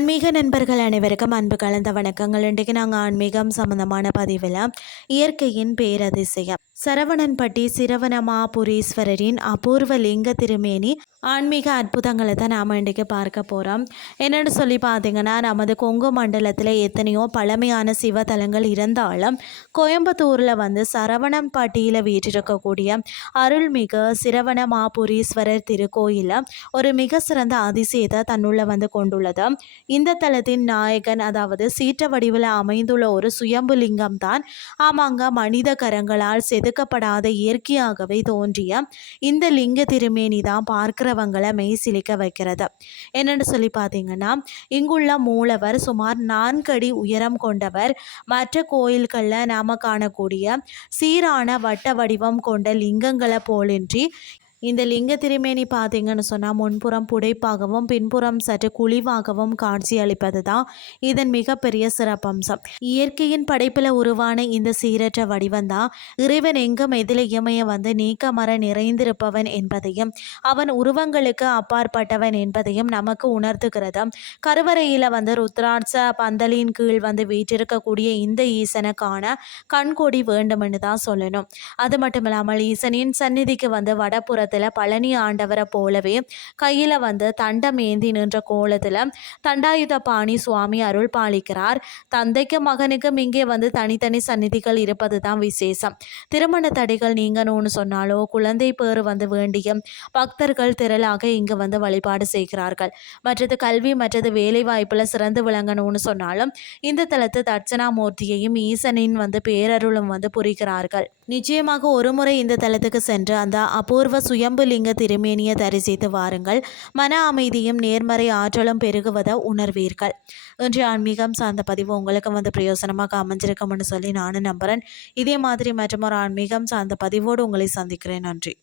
ஆன்மீக நண்பர்கள் அனைவருக்கும் அன்பு கலந்த வணக்கங்கள். இன்றைக்கு நாங்கள் ஆன்மீகம் சம்பந்தமான பதிவில் இயற்கையின் பேரதிசயம் சரவணன்பட்டி சிரவணமாபுரீஸ்வரரின் அபூர்வ லிங்க திருமேனி ஆன்மீக அற்புதங்களை தான் நாம் இன்றைக்கு பார்க்க போகிறோம். என்னென்னு சொல்லி பார்த்தீங்கன்னா, நமது கொங்கு மண்டலத்தில் எத்தனையோ பழமையான சிவத்தலங்கள் இருந்தாலும் கோயம்புத்தூரில் சரவணம்பட்டியில் வீற்றிருக்கக்கூடிய அருள்மிகு சிரவணமாபுரீஸ்வரர் திருக்கோயிலில் ஒரு மிக சிறந்த அதிசயத்தை தன்னுள்ள கொண்டுள்ளது. இந்த தலத்தின் நாயகன், அதாவது சீற்ற வடிவில் அமைந்துள்ள ஒரு சுயம்பு லிங்கம் தான். ஆமாங்க, மனித கரங்களால் செதுக்கப்படாத இயற்கையாகவே தோன்றிய இந்த லிங்க திருமேனி தான் பார்க்கிறவங்களை மெய் சிலிக்க வைக்கிறது. என்னென்னு சொல்லி பார்த்தீங்கன்னா, இங்குள்ள மூலவர் சுமார் 4 அடி உயரம் கொண்டவர். மற்ற கோயில்களில் நாம் காணக்கூடிய சீரான வட்ட வடிவம் கொண்ட லிங்கங்களை போலின்றி இந்த லிங்க திருமேனி பார்த்தீங்கன்னு சொன்னால் முன்புறம் புடைப்பாகவும் பின்புறம் சற்று குழிவாகவும் காட்சி அளிப்பது தான் இதன் மிகப்பெரிய சிறப்பம்சம். இயற்கையின் படைப்பில் உருவான இந்த சீரற்ற வடிவம் தான் இறைவன் எங்கும் எதிலையுமே நீக்கமர நிறைந்திருப்பவன் என்பதையும் அவன் உருவங்களுக்கு அப்பாற்பட்டவன் என்பதையும் நமக்கு உணர்த்துகிறது. கருவறையில் ருத்ராட்ச பந்தலின் கீழ் வீற்றிருக்கக்கூடிய இந்த ஈசனை காண கண்கொடி வேண்டும்னு தான் சொல்லணும். அது மட்டும் இல்லாமல் ஈசனின் சந்நிதிக்கு வடப்புற பழனி ஆண்டவரை போலவே கையில தண்டம் ஏந்தி நின்ற கோலத்துல தண்டாயுத பாணி சுவாமி அருள் பாலிக்கிறார். தந்தைக்கும் மகனுக்கும் இங்கே தனித்தனி சந்நிதிகள் இருப்பது தான் விசேஷம். திருமண தடைகள் நீங்கணும்னு சொன்னாலோ குழந்தை பேறு வேண்டிய பக்தர்கள் திரளாக இங்கு வழிபாடு செய்கிறார்கள். மற்றது கல்வி மற்றது வேலை வாய்ப்புல சிறந்து விளங்கணும்னு சொன்னாலும் இந்த தலத்து தட்சணாமூர்த்தியையும் ஈசனின் பேரருளும் புரிகிறார்கள். நிச்சயமாக ஒரு முறை இந்த தலத்துக்கு சென்று அந்த அபூர்வ சுயம்பு லிங்க திருமேனியை தரிசித்து வாருங்கள். மன அமைதியும் நேர்மறை ஆற்றலும் பெருகுவதை உணர்வீர்கள். இன்றைய ஆன்மீகம் சார்ந்த பதிவு உங்களுக்கு பிரயோசனமாக அமைஞ்சிருக்கும்னு சொல்லி நானும் நம்புகிறேன். இதே மாதிரி மற்றொரு ஆன்மீகம் சார்ந்த பதிவோடு உங்களை சந்திக்கிறேன். நன்றி.